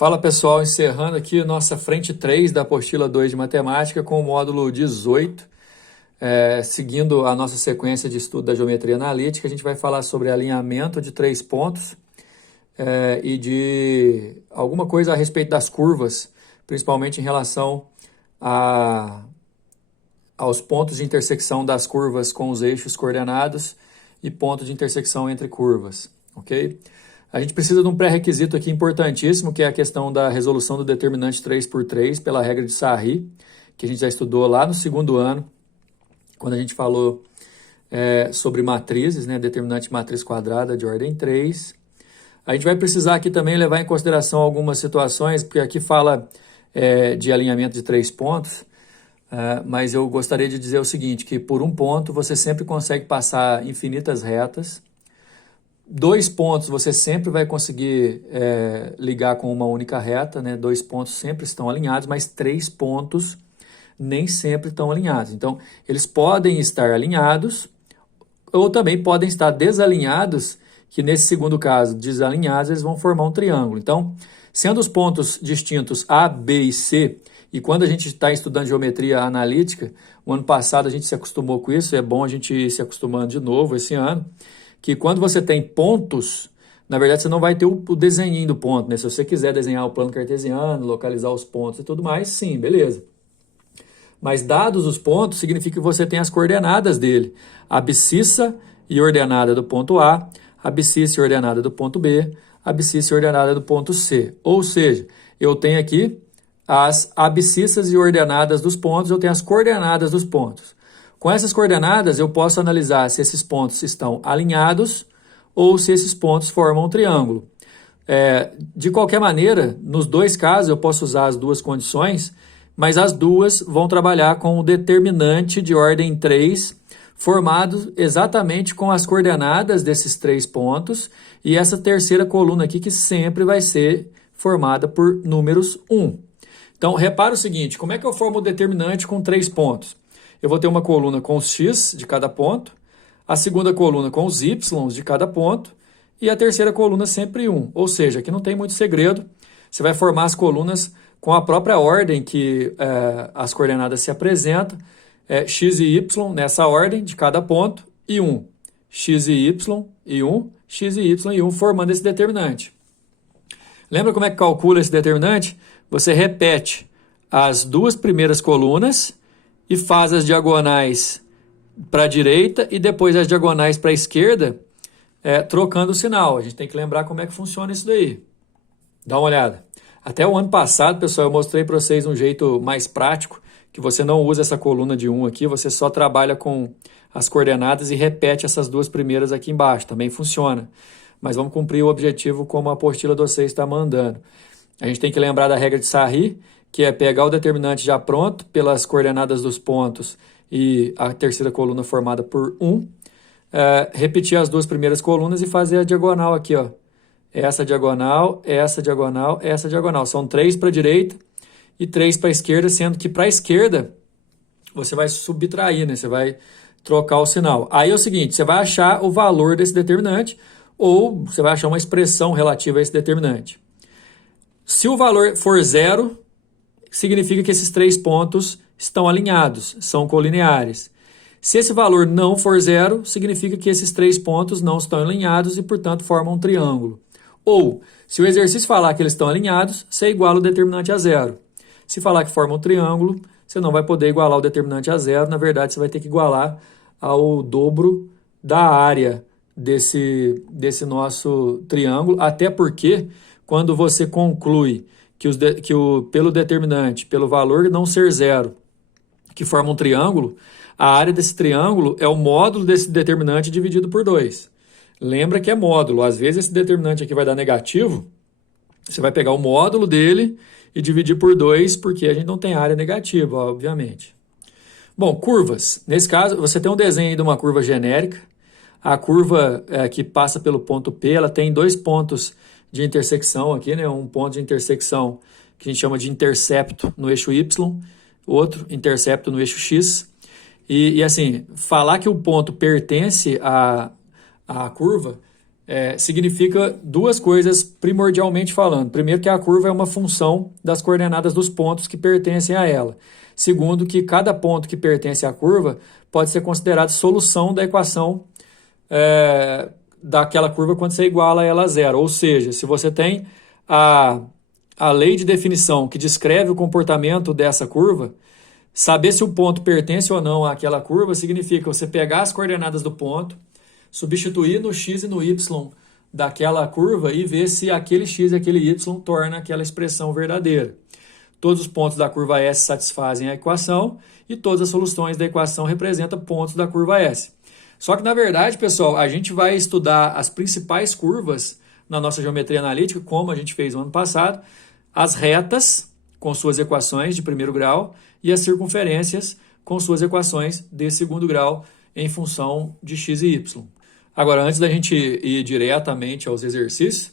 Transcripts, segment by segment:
Fala pessoal, encerrando aqui nossa frente 3 da apostila 2 de matemática com o módulo 18. Seguindo a nossa sequência de estudo da geometria analítica, a gente vai falar sobre alinhamento de 3 pontos e de alguma coisa a respeito das curvas, principalmente em relação aos pontos de intersecção das curvas com os eixos coordenados e ponto de intersecção entre curvas, ok? A gente precisa de um pré-requisito aqui importantíssimo, que é a questão da resolução do determinante 3x3 pela regra de Sarry, que a gente já estudou lá no segundo ano, quando a gente falou sobre matrizes, né, determinante de matriz quadrada de ordem 3. A gente vai precisar aqui também levar em consideração algumas situações, porque aqui fala de alinhamento de 3 pontos, mas eu gostaria de dizer o seguinte, que por um ponto você sempre consegue passar infinitas retas. 2 pontos você sempre vai conseguir ligar com uma única reta, né? 2 pontos sempre estão alinhados, mas 3 pontos nem sempre estão alinhados. Então, eles podem estar alinhados ou também podem estar desalinhados, que nesse segundo caso, desalinhados, eles vão formar um triângulo. Então, sendo os pontos distintos A, B e C, e quando a gente está estudando geometria analítica, o ano passado a gente se acostumou com isso, é bom a gente ir se acostumando de novo esse ano, que quando você tem pontos, na verdade você não vai ter o desenhinho do ponto, né? Se você quiser desenhar o plano cartesiano, localizar os pontos e tudo mais, sim, beleza. Mas dados os pontos, significa que você tem as coordenadas dele. A abscissa e ordenada do ponto A, a abscissa e ordenada do ponto B, a abscissa e ordenada do ponto C. Ou seja, eu tenho aqui as abscissas e ordenadas dos pontos, eu tenho as coordenadas dos pontos. Com essas coordenadas, eu posso analisar se esses pontos estão alinhados ou se esses pontos formam um triângulo. De qualquer maneira, nos dois casos, eu posso usar as duas condições, mas as duas vão trabalhar com o determinante de ordem 3, formado exatamente com as coordenadas desses 3 pontos, e essa terceira coluna aqui, que sempre vai ser formada por números 1. Então, repara o seguinte, como é que eu formo o determinante com 3 pontos? Eu vou ter uma coluna com os x de cada ponto, a segunda coluna com os y de cada ponto e a terceira coluna sempre 1. Ou seja, aqui não tem muito segredo, você vai formar as colunas com a própria ordem que as coordenadas se apresentam, x e y nessa ordem de cada ponto e 1. X e y 1, x e y 1 formando esse determinante. Lembra como é que calcula esse determinante? Você repete as duas primeiras colunas e faz as diagonais para a direita e depois as diagonais para a esquerda, trocando o sinal. A gente tem que lembrar como é que funciona isso daí. Dá uma olhada. Até o ano passado, pessoal, eu mostrei para vocês um jeito mais prático, que você não usa essa coluna de 1 aqui, você só trabalha com as coordenadas e repete essas duas primeiras aqui embaixo. Também funciona. Mas vamos cumprir o objetivo como a apostila de vocês está mandando. A gente tem que lembrar da regra de Sarry, que é pegar o determinante já pronto pelas coordenadas dos pontos e a terceira coluna formada por 1, repetir as duas primeiras colunas e fazer a diagonal aqui, ó. Essa diagonal, essa diagonal, essa diagonal. São 3 para a direita e 3 para a esquerda, sendo que para a esquerda você vai subtrair, né? Você vai trocar o sinal. Aí é o seguinte, você vai achar o valor desse determinante ou você vai achar uma expressão relativa a esse determinante. Se o valor for 0, significa que esses 3 pontos estão alinhados, são colineares. Se esse valor não for 0, significa que esses 3 pontos não estão alinhados e, portanto, formam um triângulo. Ou, se o exercício falar que eles estão alinhados, você iguala o determinante a 0. Se falar que forma um triângulo, você não vai poder igualar o determinante a 0. Na verdade, você vai ter que igualar ao dobro da área desse nosso triângulo, até porque, quando você conclui pelo determinante, pelo valor não ser 0, que forma um triângulo, a área desse triângulo é o módulo desse determinante dividido por 2. Lembra que é módulo. Às vezes esse determinante aqui vai dar negativo, você vai pegar o módulo dele e dividir por 2, porque a gente não tem área negativa, obviamente. Bom, curvas. Nesse caso, você tem um desenho de uma curva genérica. A curva que passa pelo ponto P, ela tem 2 pontos de intersecção aqui, né? Um ponto de intersecção que a gente chama de intercepto no eixo Y, outro intercepto no eixo X. E assim, falar que o ponto pertence à curva significa duas coisas primordialmente falando. Primeiro, que a curva é uma função das coordenadas dos pontos que pertencem a ela. Segundo, que cada ponto que pertence à curva pode ser considerado solução da equação daquela curva quando você iguala ela a zero. Ou seja, se você tem a lei de definição que descreve o comportamento dessa curva, saber se o ponto pertence ou não àquela curva significa você pegar as coordenadas do ponto, substituir no x e no y daquela curva e ver se aquele x e aquele y torna aquela expressão verdadeira. Todos os pontos da curva S satisfazem a equação e todas as soluções da equação representam pontos da curva S. Só que, na verdade, pessoal, a gente vai estudar as principais curvas na nossa geometria analítica, como a gente fez no ano passado, as retas com suas equações de primeiro grau e as circunferências com suas equações de segundo grau em função de x e y. Agora, antes da gente ir diretamente aos exercícios,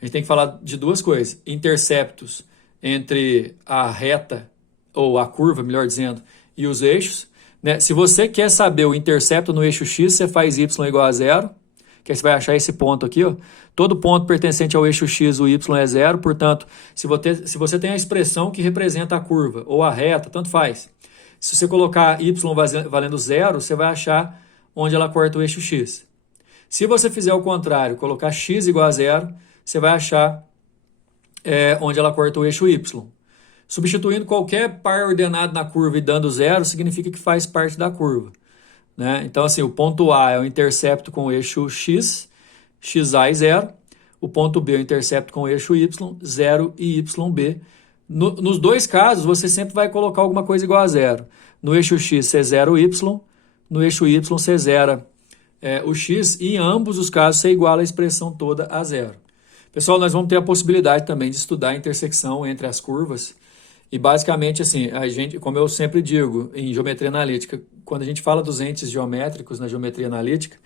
a gente tem que falar de duas coisas. Interceptos entre a reta, ou a curva, melhor dizendo, e os eixos. Né? Se você quer saber o intercepto no eixo x, você faz y igual a zero, que aí você vai achar esse ponto aqui. Ó. Todo ponto pertencente ao eixo x, o y é zero, portanto, se você tem a expressão que representa a curva, ou a reta, tanto faz. Se você colocar y valendo zero, você vai achar onde ela corta o eixo x. Se você fizer o contrário, colocar x igual a zero, você vai achar onde ela corta o eixo y. Substituindo qualquer par ordenado na curva e dando zero, significa que faz parte da curva. Né? Então, assim, o ponto A é o intercepto com o eixo x, xa é zero. O ponto B é o intercepto com o eixo y, 0 e yb. Nos dois casos, você sempre vai colocar alguma coisa igual a zero. No eixo x, você zera o y. No eixo y, você zera o x. E em ambos os casos, você iguala a expressão toda a zero. Pessoal, nós vamos ter a possibilidade também de estudar a intersecção entre as curvas. E basicamente, assim, a gente, como eu sempre digo em geometria analítica, quando a gente fala dos entes geométricos na geometria analítica,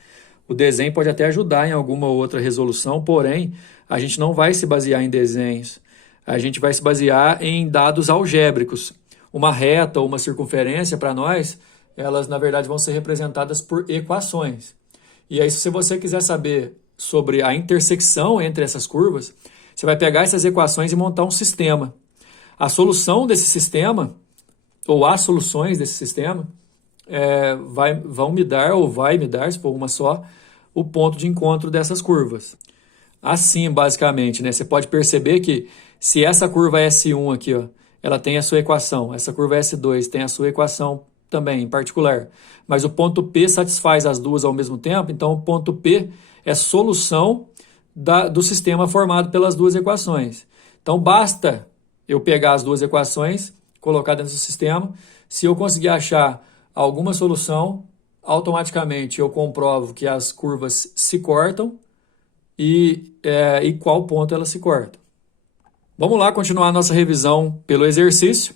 o desenho pode até ajudar em alguma outra resolução, porém, a gente não vai se basear em desenhos. A gente vai se basear em dados algébricos. Uma reta ou uma circunferência, para nós, elas, na verdade, vão ser representadas por equações. E aí, se você quiser saber sobre a intersecção entre essas curvas, você vai pegar essas equações e montar um sistema. A solução desse sistema, ou as soluções desse sistema, vão me dar, ou vai me dar, se for uma só, o ponto de encontro dessas curvas. Assim, basicamente, né, você pode perceber que se essa curva S1 aqui, ó, ela tem a sua equação, essa curva S2 tem a sua equação também, em particular, mas o ponto P satisfaz as duas ao mesmo tempo, então o ponto P é solução do sistema formado pelas duas equações. Então, basta eu pegar as duas equações, colocar dentro do sistema. Se eu conseguir achar alguma solução, automaticamente eu comprovo que as curvas se cortam e qual ponto elas se cortam. Vamos lá continuar a nossa revisão pelo exercício.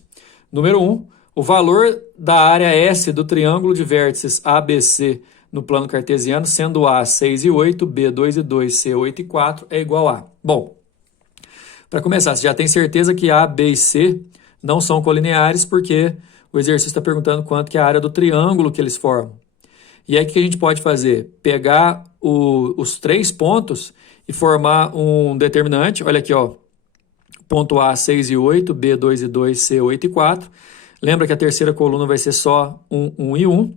Número 1. O valor da área S do triângulo de vértices ABC no plano cartesiano, sendo A 6 e 8, B 2 e 2, C 8 e 4, é igual a... Bom, para começar, você já tem certeza que A, B e C não são colineares, porque o exercício está perguntando quanto que é a área do triângulo que eles formam. E aí o que a gente pode fazer? Pegar os três pontos e formar um determinante. Olha aqui, ó, ponto A 6 e 8, B 2 e 2, C 8 e 4. Lembra que a terceira coluna vai ser só 1 e 1.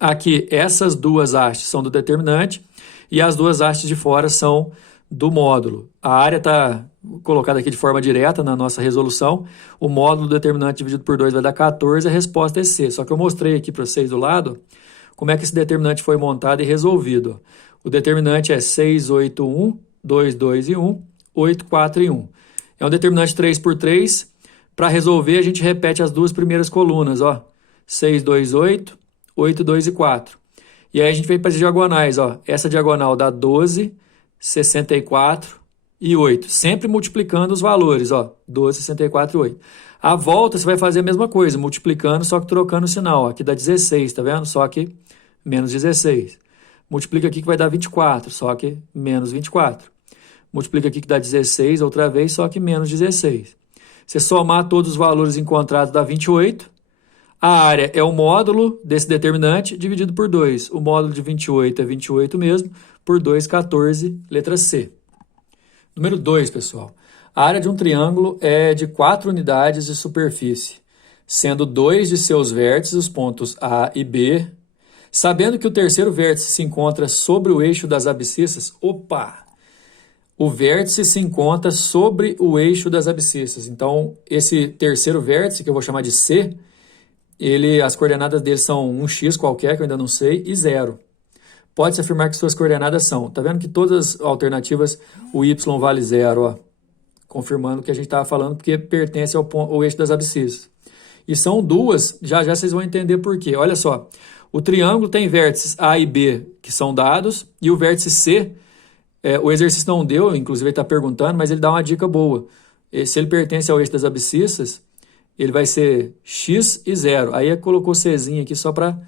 Aqui, essas duas hastes são do determinante e as duas hastes de fora são do módulo. A área está colocada aqui de forma direta na nossa resolução. O módulo do determinante dividido por 2 vai dar 14, a resposta é C. Só que eu mostrei aqui para vocês do lado como é que esse determinante foi montado e resolvido. O determinante é 6, 8, 1, 2, 2 e 1, 8, 4 e 1. É um determinante 3 por 3. Para resolver, a gente repete as duas primeiras colunas, ó. 6, 2, 8, 8, 2 e 4. E aí a gente vem para as diagonais, ó. Essa diagonal dá 12, 64 e 8. Sempre multiplicando os valores, ó. 12, 64 e 8. A volta você vai fazer a mesma coisa, multiplicando, só que trocando o sinal. Aqui dá 16, tá vendo? Só que menos 16. Multiplica aqui que vai dar 24, só que menos 24. Multiplica aqui que dá 16 outra vez, só que menos 16. Você somar todos os valores encontrados dá 28. A área é o módulo desse determinante dividido por 2. O módulo de 28 é 28 mesmo, por 2, 14, letra C. Número 2, pessoal. A área de um triângulo é de 4 unidades de superfície, sendo 2 de seus vértices os pontos A e B. Sabendo que o terceiro vértice se encontra sobre o eixo das abscissas, o vértice se encontra sobre o eixo das abscissas. Então, esse terceiro vértice, que eu vou chamar de C, as coordenadas dele são um x qualquer, que eu ainda não sei, e 0. Pode-se afirmar que suas coordenadas são. Tá vendo que todas as alternativas, o y vale 0, ó, confirmando o que a gente estava falando, porque pertence ao eixo das abscissas. E são duas, já vocês vão entender por quê. Olha só, o triângulo tem vértices A e B, que são dados, e o vértice C, o exercício não deu, inclusive ele está perguntando, mas ele dá uma dica boa. Se ele pertence ao eixo das abscissas, ele vai ser x e 0. Aí colocou Czinho aqui só para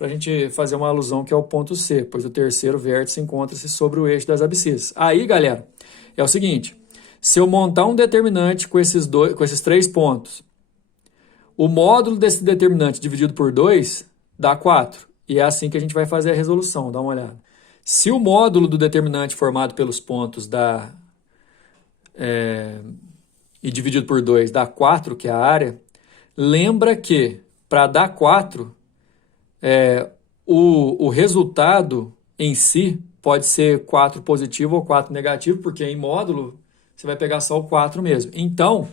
a gente fazer uma alusão que é o ponto C, pois o terceiro vértice encontra-se sobre o eixo das abscissas. Aí, galera, é o seguinte, se eu montar um determinante com esses 3 pontos, o módulo desse determinante dividido por 2 dá 4. E é assim que a gente vai fazer a resolução, dá uma olhada. Se o módulo do determinante formado pelos pontos e dividido por 2 dá 4, que é a área, lembra que para dar 4, o resultado em si pode ser 4 positivo ou 4 negativo, porque em módulo você vai pegar só o 4 mesmo. Então,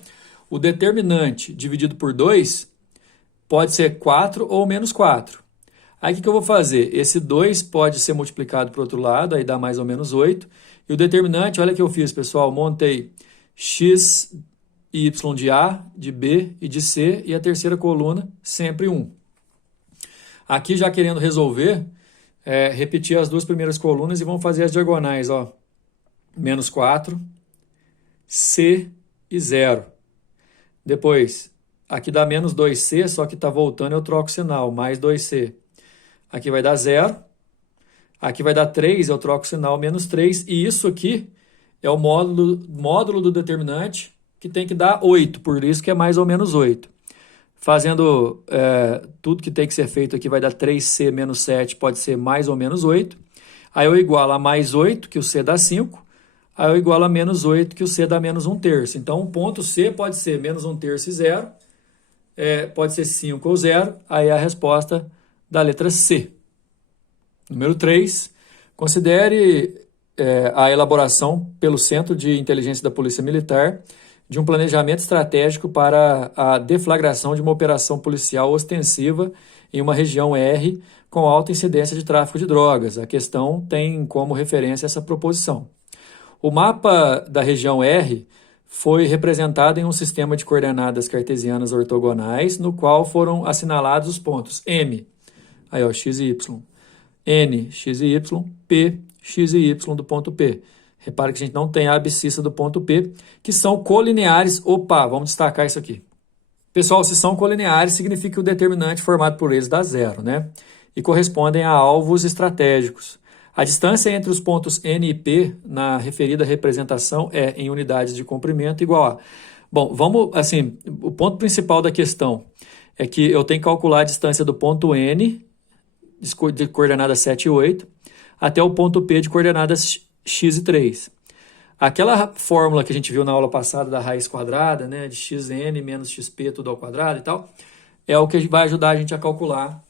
o determinante dividido por 2 pode ser 4 ou menos 4. Aí o que eu vou fazer? Esse 2 pode ser multiplicado para o outro lado, aí dá mais ou menos 8. E o determinante, olha o que eu fiz, pessoal. Montei x e y de A, de B e de C, e a terceira coluna sempre 1. Aqui, já querendo resolver, repetir as duas primeiras colunas e vamos fazer as diagonais. Ó. Menos 4, C e 0. Depois, aqui dá menos 2C, só que está voltando, eu troco o sinal, mais 2C. Aqui vai dar 0. Aqui vai dar 3, eu troco o sinal, menos 3. E isso aqui é o módulo do determinante, que tem que dar 8, por isso que é mais ou menos 8. Fazendo tudo que tem que ser feito aqui, vai dar 3C menos 7, pode ser mais ou menos 8. Aí eu igualo a mais 8, que o C dá 5. Aí eu igualo a menos 8, que o C dá menos 1/3. Então, o ponto C pode ser menos 1/3 e 0. Pode ser 5 ou 0. Aí é a resposta da letra C. Número 3. Considere a elaboração pelo Centro de Inteligência da Polícia Militar de um planejamento estratégico para a deflagração de uma operação policial ostensiva em uma região R com alta incidência de tráfico de drogas. A questão tem como referência essa proposição. O mapa da região R foi representado em um sistema de coordenadas cartesianas ortogonais, no qual foram assinalados os pontos M, aí, ó, x e y, N, x e y, P, x e y do ponto P. Repare que a gente não tem a abscissa do ponto P, que são colineares. Opa, vamos destacar isso aqui. Pessoal, se são colineares, significa que o determinante formado por eles dá 0, né? E correspondem a alvos estratégicos. A distância entre os pontos N e P na referida representação é, em unidades de comprimento, igual a... Bom, vamos, assim, o ponto principal da questão é que eu tenho que calcular a distância do ponto N, de coordenadas 7 e 8, até o ponto P de coordenadas x e 3. Aquela fórmula que a gente viu na aula passada da raiz quadrada, né, de xn menos xp tudo ao quadrado e tal, é o que vai ajudar a gente a calcular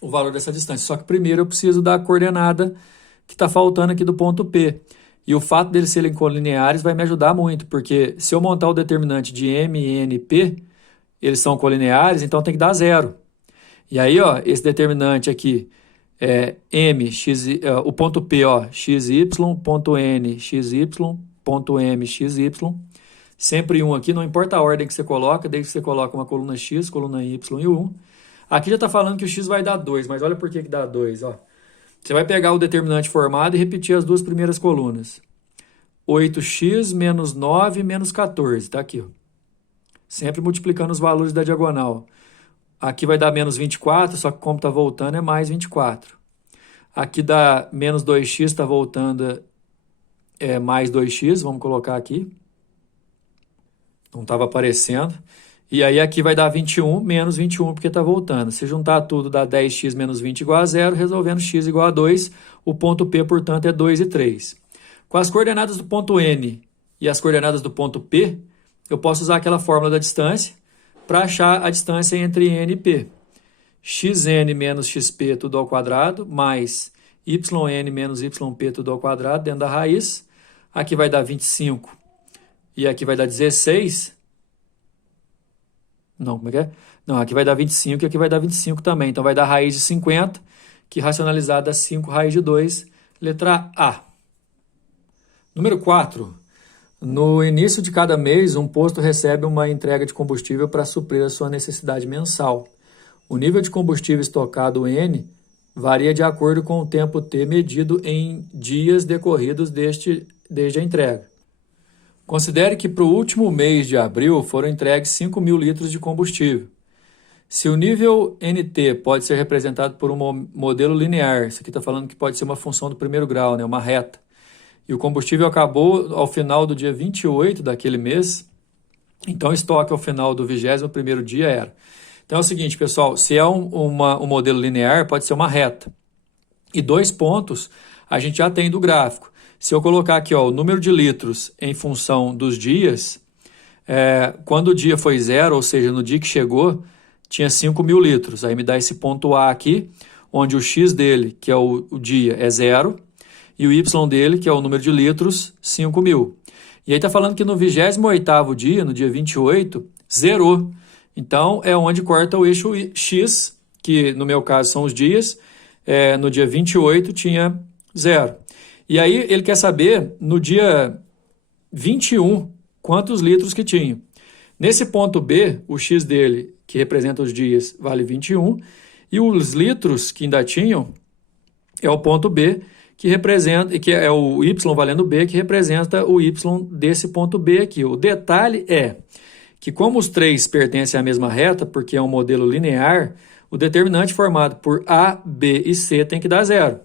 o valor dessa distância. Só que primeiro eu preciso da coordenada que está faltando aqui do ponto P. E o fato deles serem colineares vai me ajudar muito, porque se eu montar o determinante de M, N e P, eles são colineares, então tem que dar 0. E aí, ó, esse determinante aqui é M, x, o ponto P, ó, xy, ponto N, xy, ponto M, xy. Sempre 1 aqui, não importa a ordem que você coloca, desde que você coloca uma coluna X, coluna Y e 1. Aqui já está falando que o X vai dar 2, mas olha por que dá 2, ó. Você vai pegar o determinante formado e repetir as duas primeiras colunas. 8x menos 9 menos 14, tá aqui, ó. Sempre multiplicando os valores da diagonal. Aqui vai dar menos 24, só que como está voltando é mais 24. Aqui dá menos 2x, está voltando mais 2x, vamos colocar aqui. Não estava aparecendo. E aí aqui vai dar 21 menos 21, porque está voltando. Se juntar tudo, dá 10x menos 20 igual a 0, resolvendo x igual a 2. O ponto P, portanto, é 2 e 3. Com as coordenadas do ponto N e as coordenadas do ponto P, eu posso usar aquela fórmula da distância para achar a distância entre N e P. Xn menos xp tudo ao quadrado, mais yn menos yp tudo ao quadrado dentro da raiz. Aqui vai dar 25 e aqui vai dar 16. Não, como é que é? Não, aqui vai dar 25 e aqui vai dar 25 também. Então vai dar raiz de 50, que racionalizada dá 5 raiz de 2, letra A. Número 4. No início de cada mês, um posto recebe uma entrega de combustível para suprir a sua necessidade mensal. O nível de combustível estocado N varia de acordo com o tempo T medido em dias decorridos desde a entrega. Considere que para o último mês de abril foram entregues 5.000 litros de combustível. Se o nível NT pode ser representado por um modelo linear, isso aqui está falando que pode ser uma função do primeiro grau, né, uma reta, e o combustível acabou ao final do dia 28 daquele mês, então o estoque ao final do 21º dia era. Então é o seguinte, pessoal, se é um modelo linear, pode ser uma reta. E 2 pontos a gente já tem do gráfico. Se eu colocar aqui ó, o número de litros em função dos dias, quando o dia foi 0, ou seja, no dia que chegou, tinha 5.000 litros. Aí me dá esse ponto A aqui, onde o x dele, que é o dia, é 0, e o y dele, que é o número de litros, 5.000. E aí está falando que no 28º dia, no dia 28, zerou. Então, é onde corta o eixo x, que no meu caso são os dias, no dia 28 tinha 0. E aí ele quer saber, no dia 21, quantos litros que tinha. Nesse ponto B, o x dele, que representa os dias, vale 21, e os litros que ainda tinham é o ponto B, que é o y valendo B, que representa o y desse ponto B aqui. O detalhe é que como os três pertencem à mesma reta, porque é um modelo linear, o determinante formado por A, B e C tem que dar 0.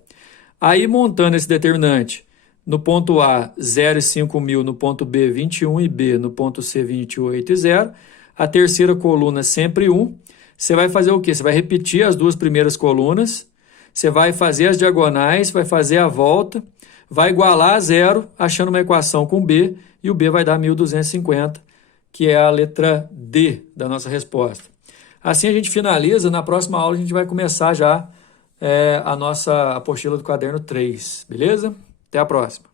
Aí, montando esse determinante, no ponto A, 0 e 5.000, no ponto B, 21 e B, no ponto C, 28 e 0, a terceira coluna sempre 1, você vai fazer o quê? Você vai repetir as duas primeiras colunas, você vai fazer as diagonais, vai fazer a volta, vai igualar a 0, achando uma equação com B, e o B vai dar 1.250, que é a letra D da nossa resposta. Assim a gente finaliza, na próxima aula a gente vai começar já a nossa apostila do caderno 3, beleza? Até a próxima.